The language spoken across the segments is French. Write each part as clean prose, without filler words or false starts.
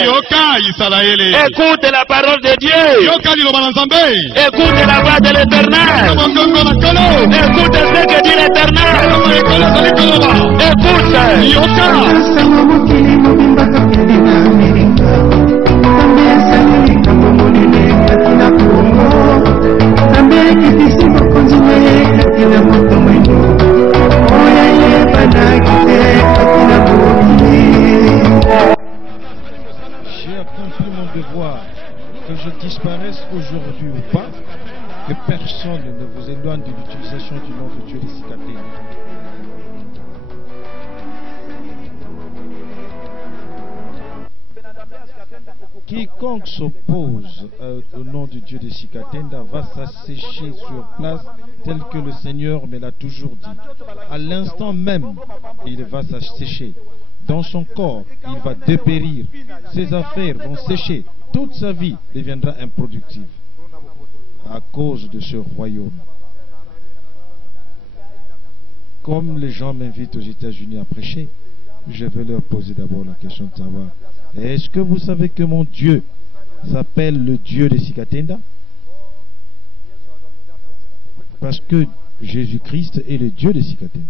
Écoute la parole de Dieu. Écoute la voix de l'Éternel. Écoute ce que dit l'Éternel. Écoute. J'ai accompli mon devoir, que je disparaisse aujourd'hui ou pas, que personne ne vous éloigne de l'utilisation du nom de Dieu des Sikatenda. Quiconque s'oppose au nom du Dieu de Sikatenda va s'assécher sur place tel que le Seigneur me l'a toujours dit. À l'instant même, il va s'assécher. Dans son corps, il va dépérir. Ses affaires vont sécher. Toute sa vie deviendra improductive à cause de ce royaume. Comme les gens m'invitent aux États-Unis à prêcher, je vais leur poser d'abord la question de savoir: est-ce que vous savez que mon Dieu s'appelle le Dieu de Sikatenda? Parce que Jésus-Christ est le Dieu de Sikatenda.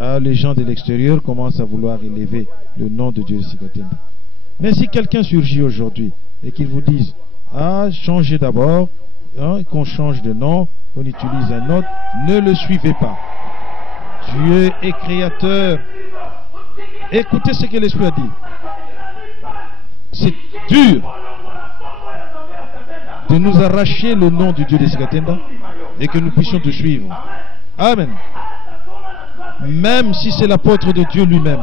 Ah, les gens de l'extérieur commencent à vouloir élever le nom de Dieu de Sikatenda. Mais si quelqu'un surgit aujourd'hui et qu'il vous dise: ah, changez d'abord, qu'on change de nom, qu'on utilise un autre, ne le suivez pas. Dieu est créateur. Écoutez ce que l'Esprit a dit. C'est dur de nous arracher le nom du Dieu de Sikatenda et que nous puissions te suivre. Amen. Même si c'est l'apôtre de Dieu lui-même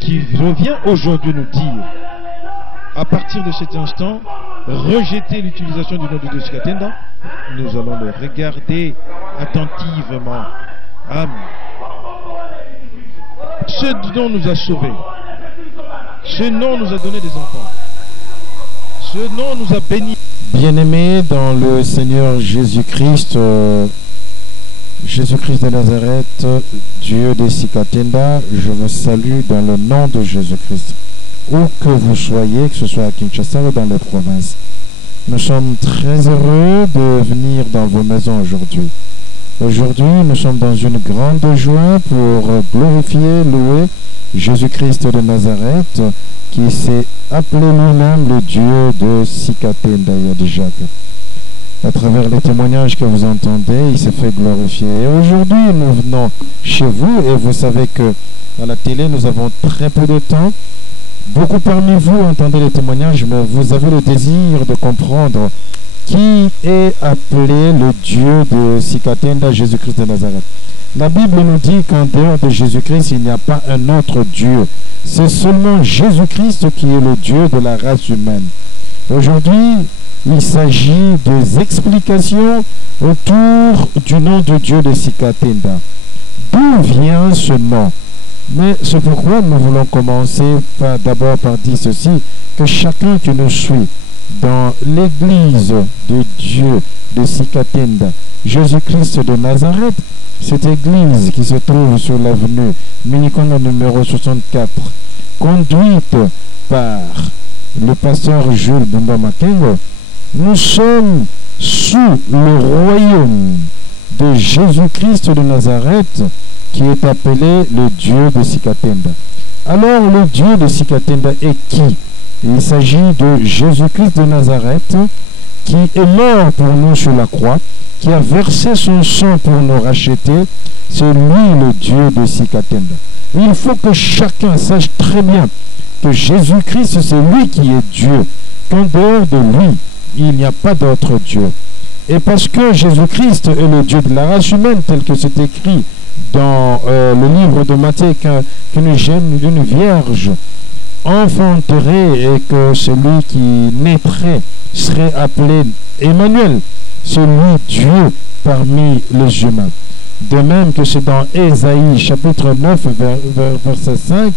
qui revient aujourd'hui nous dire, à partir de cet instant, rejeter l'utilisation du nom de Dieu de Sikatenda, nous allons le regarder attentivement. Amen. Ce nom nous a sauvés. Ce nom nous a donné des enfants. Ce nom nous a bénis. Bien-aimés dans le Seigneur Jésus-Christ, Jésus-Christ de Nazareth, Dieu des Sikatenda, je vous salue dans le nom de Jésus-Christ. Où que vous soyez, que ce soit à Kinshasa ou dans les provinces, nous sommes très heureux de venir dans vos maisons aujourd'hui. Aujourd'hui, nous sommes dans une grande joie pour glorifier, louer Jésus-Christ de Nazareth, qui s'est appelé lui-même le Dieu de Sikatenda Yadijak. À travers les témoignages que vous entendez, il s'est fait glorifier. Et aujourd'hui, nous venons chez vous, et vous savez que à la télé, nous avons très peu de temps. Beaucoup parmi vous entendez les témoignages, mais vous avez le désir de comprendre qui est appelé le Dieu de Sikatenda, Jésus-Christ de Nazareth. La Bible nous dit qu'en dehors de Jésus-Christ, il n'y a pas un autre Dieu. C'est seulement Jésus-Christ qui est le Dieu de la race humaine. Aujourd'hui, il s'agit des explications autour du nom de Dieu de Sikatenda. D'où vient ce nom? Mais c'est pourquoi nous voulons commencer d'abord par dire ceci, que chacun qui nous suit dans l'église de Dieu de Sikatenda, Jésus-Christ de Nazareth, cette église qui se trouve sur l'avenue Minikongo numéro 64, conduite par le pasteur Jules Bumba Makengo, nous sommes sous le royaume de Jésus-Christ de Nazareth, qui est appelé le Dieu de Sikatenda. Alors, le Dieu de Sikatenda est qui? Il s'agit de Jésus-Christ de Nazareth, qui est mort pour nous sur la croix, qui a versé son sang pour nous racheter. C'est lui le Dieu de Sikatenda. Il faut que chacun sache très bien que Jésus-Christ, c'est lui qui est Dieu, qu'en dehors de lui, il n'y a pas d'autre Dieu. Et parce que Jésus-Christ est le Dieu de la race humaine, tel que c'est écrit dans le livre de Matthieu, qu'une vierge enfanterait et que celui qui naîtrait serait appelé Emmanuel, celui Dieu parmi les humains. De même que c'est dans Ésaïe chapitre 9 verset 5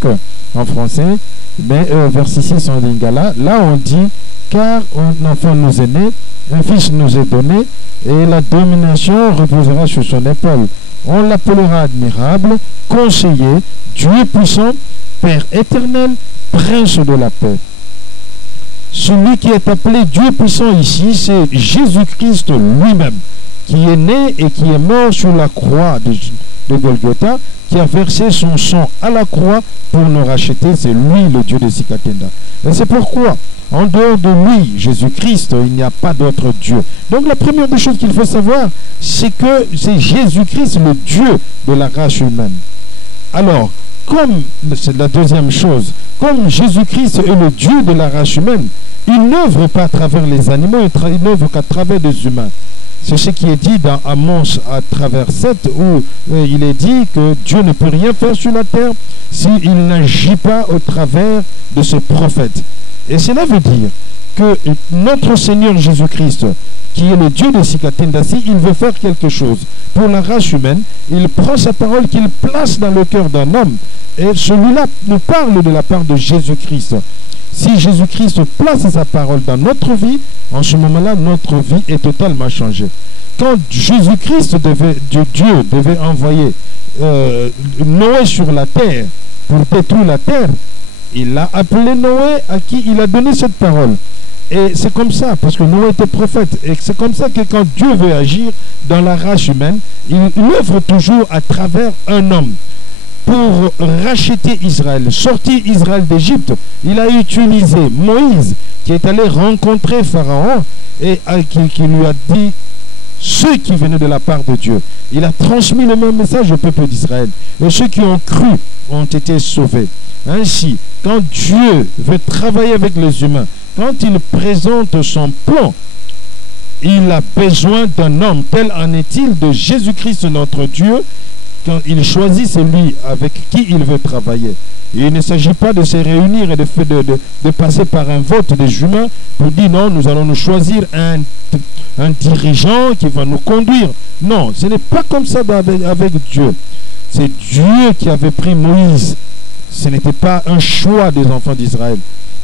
en français, mais verset 6 en lingala, là on dit: car un enfant nous est né, un fils nous est donné, et la domination reposera sur son épaule. On l'appellera admirable, conseiller, Dieu puissant, Père éternel, Prince de la paix. Celui qui est appelé Dieu puissant ici, c'est Jésus-Christ lui-même, qui est né et qui est mort sur la croix de Golgotha, qui a versé son sang à la croix pour nous racheter. C'est lui le Dieu de Sikatenda. Et c'est pourquoi, en dehors de lui, Jésus-Christ, il n'y a pas d'autre Dieu. Donc la première des choses qu'il faut savoir, c'est que c'est Jésus-Christ le Dieu de la race humaine. Alors, comme c'est la deuxième chose, comme Jésus-Christ est le Dieu de la race humaine, il n'œuvre pas à travers les animaux, il n'œuvre qu'à travers des humains. C'est ce qui est dit dans Amos à travers 7, où il est dit que Dieu ne peut rien faire sur la terre s'il n'agit pas au travers de ses prophètes. Et cela veut dire que notre Seigneur Jésus-Christ, qui est le Dieu de Sikatenda, il veut faire quelque chose pour la race humaine, il prend sa parole qu'il place dans le cœur d'un homme, et celui-là nous parle de la part de Jésus-Christ. Si Jésus-Christ place sa parole dans notre vie, en ce moment-là, notre vie est totalement changée. Quand Jésus-Christ Dieu devait envoyer Noé sur la terre pour détruire la terre, il a appelé Noé à qui il a donné cette parole. Et c'est comme ça, parce que Noé était prophète. Et c'est comme ça que quand Dieu veut agir dans la race humaine, il œuvre toujours à travers un homme. Pour racheter Israël, sortir Israël d'Égypte, il a utilisé Moïse, qui est allé rencontrer Pharaon et qui lui a dit ceux qui venaient de la part de Dieu. Il a transmis le même message au peuple d'Israël. Et ceux qui ont cru ont été sauvés. Ainsi, quand Dieu veut travailler avec les humains, quand il présente son plan, il a besoin d'un homme. Tel en est-il de Jésus-Christ notre Dieu, quand il choisit celui avec qui il veut travailler. Et il ne s'agit pas de se réunir et de passer par un vote des humains pour dire non, nous allons nous choisir un dirigeant qui va nous conduire. Non, ce n'est pas comme ça avec Dieu. C'est Dieu qui avait pris Moïse. Ce n'était pas un choix des enfants d'Israël.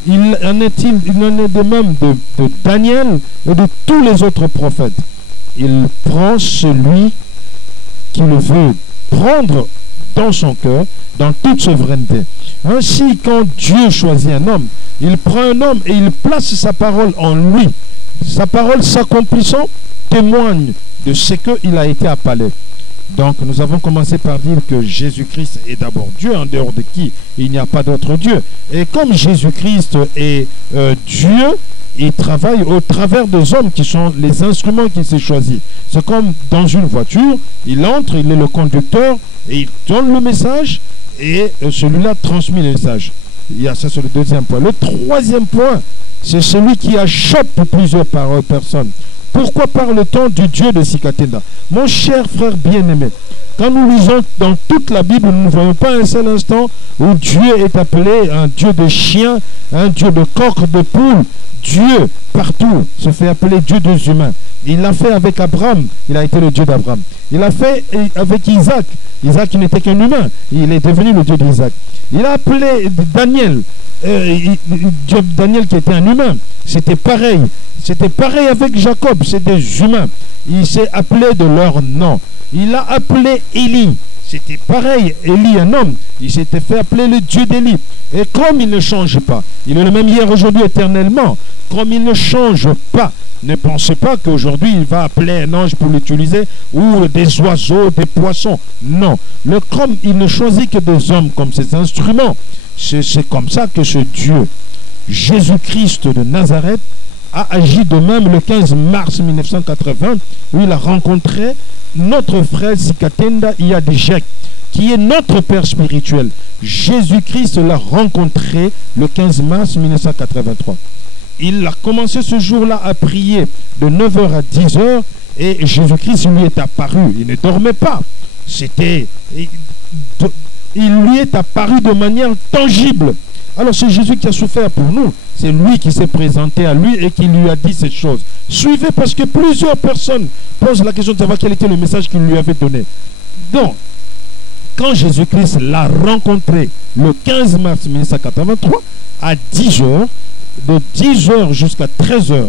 Il en est de même de Daniel et de tous les autres prophètes. Il prend celui qui le veut prendre dans son cœur, dans toute souveraineté. Ainsi, quand Dieu choisit un homme, il prend un homme et il place sa parole en lui. Sa parole s'accomplissant témoigne de ce qu'il a été appelé. Donc, nous avons commencé par dire que Jésus-Christ est d'abord Dieu, en dehors de qui il n'y a pas d'autre Dieu. Et comme Jésus-Christ est Dieu, il travaille au travers des hommes qui sont les instruments qu'il s'est choisis. C'est comme dans une voiture, il entre, il est le conducteur, et il donne le message, et celui-là transmet le message. Ça, c'est le deuxième point. Le troisième point, c'est celui qui achoppe plusieurs personnes. Pourquoi parle-t-on du Dieu de Sikatenda? Mon cher frère bien-aimé, quand nous lisons dans toute la Bible, nous ne voyons pas un seul instant où Dieu est appelé un Dieu de chien, un Dieu de coq, de poule. Dieu, partout, se fait appeler Dieu des humains. Il l'a fait avec Abraham, il a été le Dieu d'Abraham. Il l'a fait avec Isaac. Isaac n'était qu'un humain, il est devenu le Dieu d'Isaac. Il a appelé Daniel, Daniel qui était un humain. C'était pareil. C'était pareil avec Jacob, c'est des humains. Il s'est appelé de leur nom. Il a appelé Élie. C'était pareil, Élie, un homme. Il s'était fait appeler le Dieu d'Élie. Et comme il ne change pas, il est le même hier, aujourd'hui, éternellement. Comme il ne change pas, ne pensez pas qu'aujourd'hui il va appeler un ange pour l'utiliser ou des oiseaux, des poissons. Non. Comme il ne choisit que des hommes comme ses instruments, c'est comme ça que ce Dieu, Jésus-Christ de Nazareth, a agi de même le 15 mars 1980, où il a rencontré notre frère Sikatenda Iyadijek, qui est notre père spirituel. Jésus-Christ l'a rencontré le 15 mars 1983. Il a commencé ce jour-là à prier de 9h à 10h et Jésus-Christ lui est apparu. Il ne dormait pas. Il lui est apparu de manière tangible. Alors c'est Jésus qui a souffert pour nous. C'est lui qui s'est présenté à lui et qui lui a dit cette chose. Suivez, parce que plusieurs personnes posent la question de savoir quel était le message qu'il lui avait donné. Donc, quand Jésus-Christ l'a rencontré le 15 mars 1983, à 10h, de 10h jusqu'à 13h,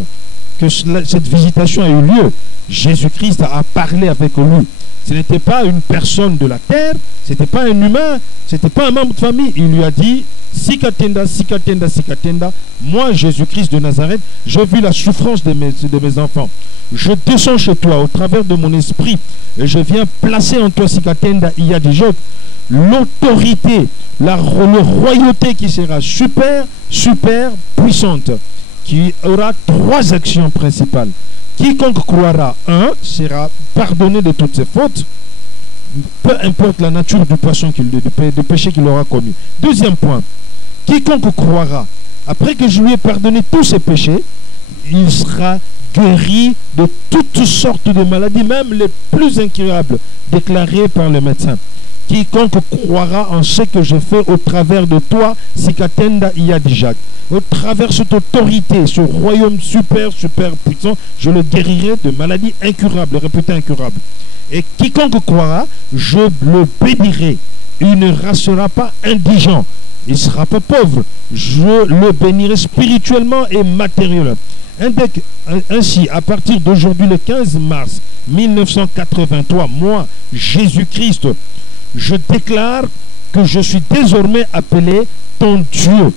que cette visitation a eu lieu, Jésus-Christ a parlé avec lui. Ce n'était pas une personne de la terre, ce n'était pas un humain, ce n'était pas un membre de famille. Il lui a dit, Sikatenda, Sikatenda, Sikatenda, moi, Jésus-Christ de Nazareth, j'ai vu la souffrance de mes enfants. Je descends chez toi au travers de mon esprit et je viens placer en toi, Sikatenda, Iyadijok, l'autorité, la royauté qui sera super puissante, qui aura 3 actions principales. Quiconque croira, 1, sera pardonné de toutes ses fautes, peu importe la nature du poisson de péché qu'il aura commis. Deuxième point, quiconque croira, après que je lui ai pardonné tous ses péchés, il sera guéri de toutes sortes de maladies, même les plus incurables, déclarées par le médecin. Quiconque croira en ce que je fais au travers de toi, Sikatenda Iyadijak, au travers de cette autorité, ce royaume super puissant, je le guérirai de maladies incurables, réputées incurables. Et quiconque croira, je le bénirai. Il ne restera pas indigent. Il ne sera pas pauvre. Je le bénirai spirituellement et matériellement. Ainsi, à partir d'aujourd'hui, le 15 mars 1983, moi, Jésus-Christ, je déclare que je suis désormais appelé ton Dieu.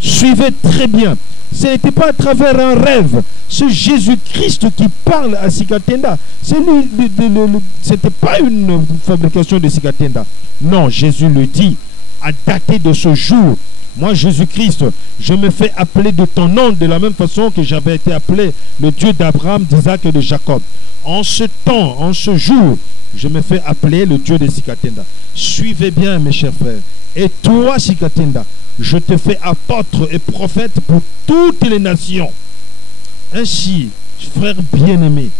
Suivez très bien. Ce n'était pas à travers un rêve. C'est Jésus-Christ qui parle à Sikatenda. Ce n'était pas une fabrication de Sikatenda. Non, Jésus le dit. À dater de ce jour, moi, Jésus-Christ, je me fais appeler de ton nom de la même façon que j'avais été appelé le Dieu d'Abraham, d'Isaac et de Jacob. En ce temps, en ce jour, je me fais appeler le Dieu de Sikatenda. Suivez bien, mes chers frères. Et toi, Sikatenda, je te fais apôtre et prophète pour toutes les nations. Ainsi, frère bien-aimé,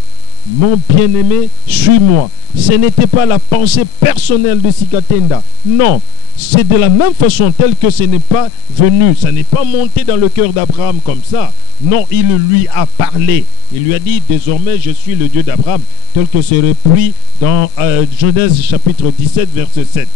mon bien-aimé, suis-moi. Ce n'était pas la pensée personnelle de Sikatenda. Non, c'est de la même façon telle que ce n'est pas venu. Ça n'est pas monté dans le cœur d'Abraham comme ça. Non, il lui a parlé. Il lui a dit, désormais, je suis le Dieu d'Abraham, tel que c'est repris dans Genèse chapitre 17, verset 7.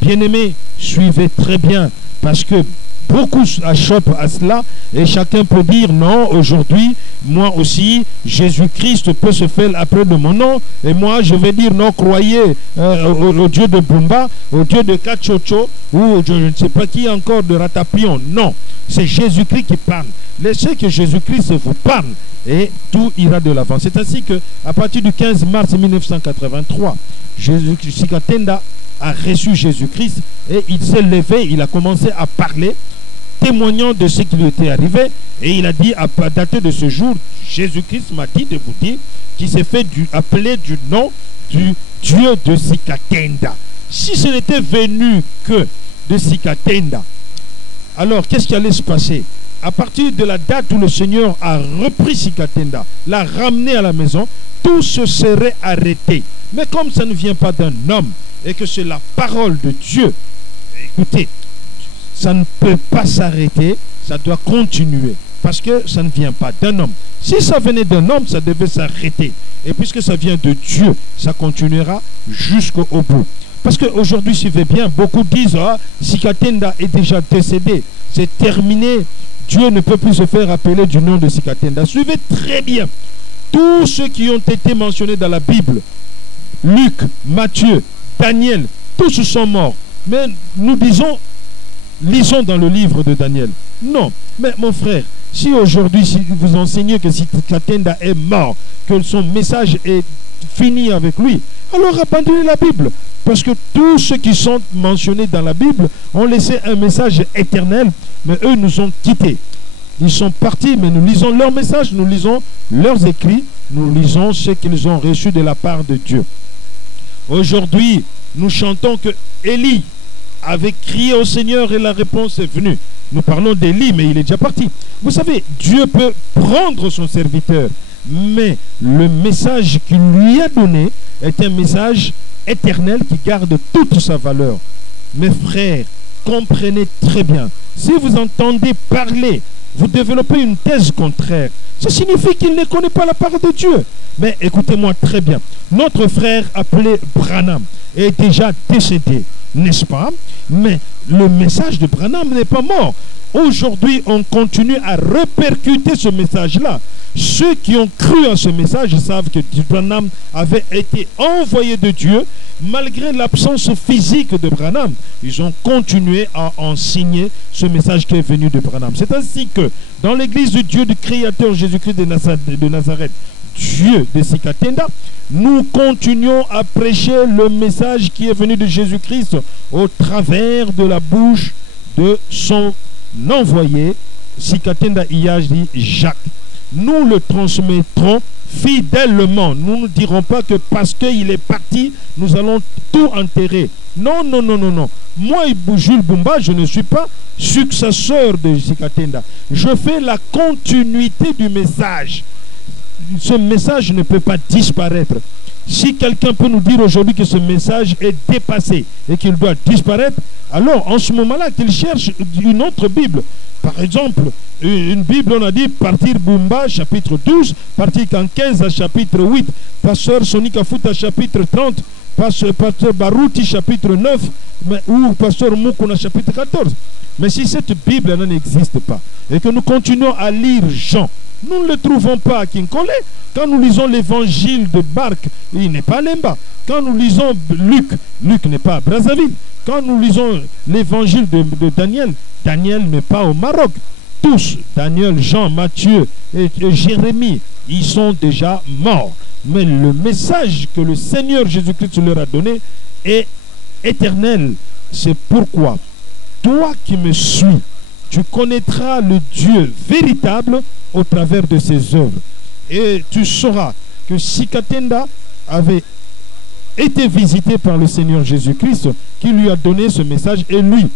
Bien-aimés, suivez très bien, parce que beaucoup achoppent à cela et chacun peut dire non, aujourd'hui, moi aussi, Jésus-Christ peut se faire appeler de mon nom et moi je vais dire non, croyez au Dieu de Bumba, au Dieu de Kachocho ou je ne sais pas qui encore de Ratapion. Non, c'est Jésus-Christ qui parle. Laissez que Jésus-Christ vous parle et tout ira de l'avant. C'est ainsi que à partir du 15 mars 1983, Sikatenda a reçu Jésus-Christ et il s'est levé, il a commencé à parler, témoignant de ce qui lui était arrivé, et il a dit, à dater de ce jour, Jésus-Christ m'a dit de vous dire qu'il s'est fait appeler du nom du Dieu de Sikatenda. Si ce n'était venu que de Sikatenda, alors qu'est-ce qui allait se passer? À partir de la date où le Seigneur a repris Sikatenda, l'a ramené à la maison, tout se serait arrêté. Mais comme ça ne vient pas d'un homme, et que c'est la parole de Dieu, écoutez, ça ne peut pas s'arrêter, ça doit continuer, parce que ça ne vient pas d'un homme. Si ça venait d'un homme, ça devait s'arrêter. Et puisque ça vient de Dieu, ça continuera jusqu'au bout. Parce qu'aujourd'hui, suivez bien, beaucoup disent, ah, Sikatenda est déjà décédé, c'est terminé, Dieu ne peut plus se faire appeler du nom de Sikatenda. Suivez très bien, tous ceux qui ont été mentionnés dans la Bible, Luc, Matthieu, Daniel, tous sont morts. Mais nous lisons dans le livre de Daniel. Non, mais mon frère, si aujourd'hui si vous enseignez que Sikatenda est mort, que son message est fini avec lui, alors abandonnez la Bible. Parce que tous ceux qui sont mentionnés dans la Bible ont laissé un message éternel, mais eux nous ont quittés. Ils sont partis, mais nous lisons leur message, nous lisons leurs écrits, nous lisons ce qu'ils ont reçu de la part de Dieu. Aujourd'hui, nous chantons que Élie avait crié au Seigneur et la réponse est venue. Nous parlons d'Élie, mais il est déjà parti. Vous savez, Dieu peut prendre son serviteur, mais le message qu'il lui a donné est un message éternel qui garde toute sa valeur. Mes frères, comprenez très bien. Si vous entendez parler, vous développez une thèse contraire. Ça signifie qu'il ne connaît pas la parole de Dieu. Mais écoutez-moi très bien. Notre frère appelé Branham est déjà décédé, n'est-ce pas? Mais le message de Branham n'est pas mort. Aujourd'hui, on continue à répercuter ce message-là. Ceux qui ont cru à ce message savent que Branham avait été envoyé de Dieu. Malgré l'absence physique de Branham, ils ont continué à enseigner ce message qui est venu de Branham. C'est ainsi que dans l'église du Dieu du Créateur Jésus-Christ de Nazareth, Dieu de Sikatenda, nous continuons à prêcher le message qui est venu de Jésus-Christ au travers de la bouche de son envoyé, Sikatenda Iyajdi Jacques. Nous le transmettrons fidèlement. Nous ne dirons pas que parce qu'il est parti, nous allons tout enterrer. Non, non, non, non, non. Moi, Jules Bumba, je ne suis pas successeur de Sikatenda. Je fais la continuité du message. Ce message ne peut pas disparaître. Si quelqu'un peut nous dire aujourd'hui que ce message est dépassé et qu'il doit disparaître, alors en ce moment-là, qu'il cherche une autre Bible. Par exemple, une Bible, on a dit partir Bumba, chapitre 12, partir en 15 à chapitre 8, pasteur Sonika Futa, chapitre 30, pasteur Barouti, chapitre 9, ou pasteur Mukuna, chapitre 14. Mais si cette Bible n'existe pas, et que nous continuons à lire Jean, nous ne le trouvons pas à Kinkole. Quand nous lisons l'évangile de Marc, il n'est pas à Lemba. Quand nous lisons Luc, Luc n'est pas à Brazzaville. Quand nous lisons l'évangile de Daniel, Daniel n'est pas au Maroc. Tous, Daniel, Jean, Matthieu et Jérémie, ils sont déjà morts. Mais le message que le Seigneur Jésus-Christ leur a donné est éternel. C'est pourquoi, toi qui me suis, tu connaîtras le Dieu véritable au travers de ses œuvres. Et tu sauras que Sikatenda avait été visité par le Seigneur Jésus-Christ qui lui a donné ce message, et lui,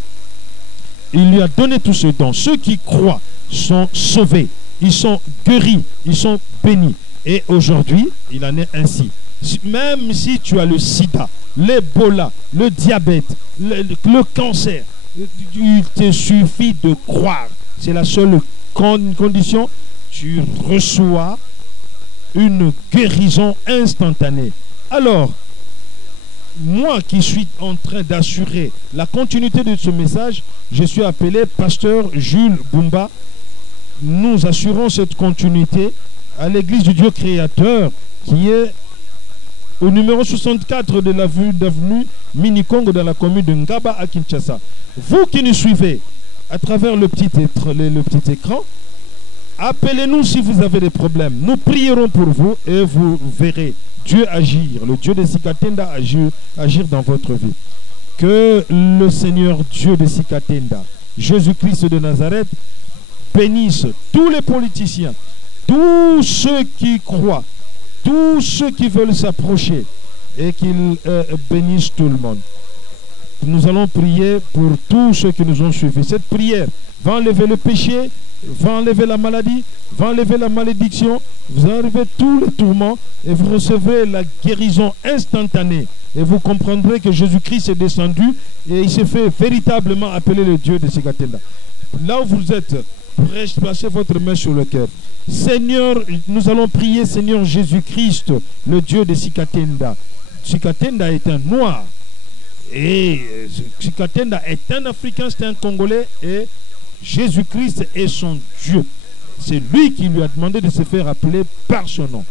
il lui a donné tout ce don. Ceux qui croient sont sauvés, ils sont guéris, ils sont bénis. Et aujourd'hui, il en est ainsi. Même si tu as le sida, l'Ebola, le diabète, le cancer, il te suffit de croire. C'est la seule condition. Tu reçois une guérison instantanée. Alors, moi qui suis en train d'assurer la continuité de ce message, je suis appelé pasteur Jules Bumba. Nous assurons cette continuité à l'église du Dieu créateur qui est au numéro 64 de l'avenue Minikongo dans la commune de Ngaba à Kinshasa. Vous qui nous suivez à travers le petit écran, appelez-nous si vous avez des problèmes. Nous prierons pour vous et vous verrez Dieu agir, le Dieu de Sikatenda agir dans votre vie. Que le Seigneur Dieu de Sikatenda, Jésus-Christ de Nazareth, bénisse tous les politiciens, tous ceux qui croient, tous ceux qui veulent s'approcher, et qu'il bénisse tout le monde. Nous allons prier pour tous ceux qui nous ont suivis. Cette prière va enlever le péché, va enlever la maladie, va enlever la malédiction, vous enlevez tous les tourments et vous recevez la guérison instantanée. Et vous comprendrez que Jésus-Christ est descendu et il s'est fait véritablement appeler le Dieu de Sikatenda. Là où vous êtes, placez votre main sur le cœur. Seigneur, nous allons prier Seigneur Jésus-Christ, le Dieu de Sikatenda. Sikatenda est un noir. Et Sikatenda est un Africain, c'est un Congolais, et Jésus-Christ est son Dieu. C'est lui qui lui a demandé de se faire appeler par son nom.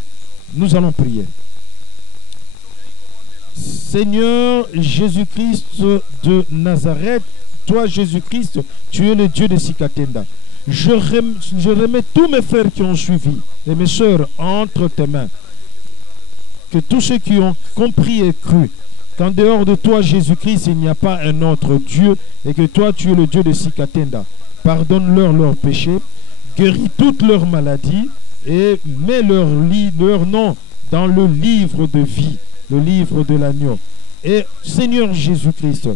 Nous allons prier. Seigneur Jésus-Christ de Nazareth, toi Jésus-Christ, tu es le Dieu de Sikatenda. Je remets tous mes frères qui ont suivi et mes sœurs entre tes mains. Que tous ceux qui ont compris et cru qu'en dehors de toi Jésus-Christ il n'y a pas un autre Dieu et que toi tu es le Dieu de Sikatenda. Pardonne-leur leurs péchés, guéris toutes leurs maladies et mets leur nom dans le livre de vie, le livre de l'agneau. Et Seigneur Jésus-Christ,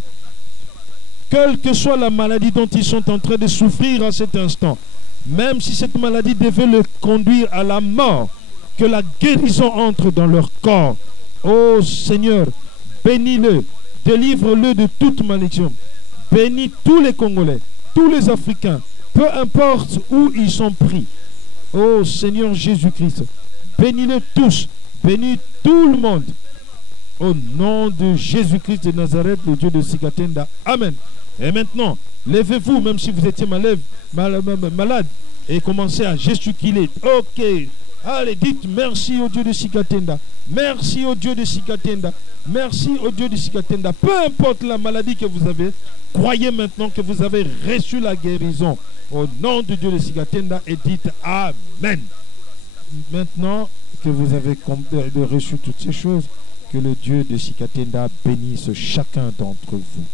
quelle que soit la maladie dont ils sont en train de souffrir à cet instant, même si cette maladie devait le conduire à la mort, que la guérison entre dans leur corps. Oh Seigneur, bénis-le, délivre-le de toute malédiction. Bénis tous les Congolais, tous les Africains, peu importe où ils sont pris. Oh Seigneur Jésus-Christ, bénis-les tous, bénis tout le monde. Au nom de Jésus-Christ de Nazareth, le Dieu de Sikatenda. Amen. Et maintenant, levez-vous, même si vous étiez malade. et commencez à gesticuler. Ok. Allez, dites merci au Dieu de Sikatenda. Merci au Dieu de Sikatenda. Merci au Dieu de Sikatenda. Peu importe la maladie que vous avez, croyez maintenant que vous avez reçu la guérison. Au nom de Dieu de Sikatenda et dites Amen. Maintenant que vous avez reçu toutes ces choses, que le Dieu de Sikatenda bénisse chacun d'entre vous.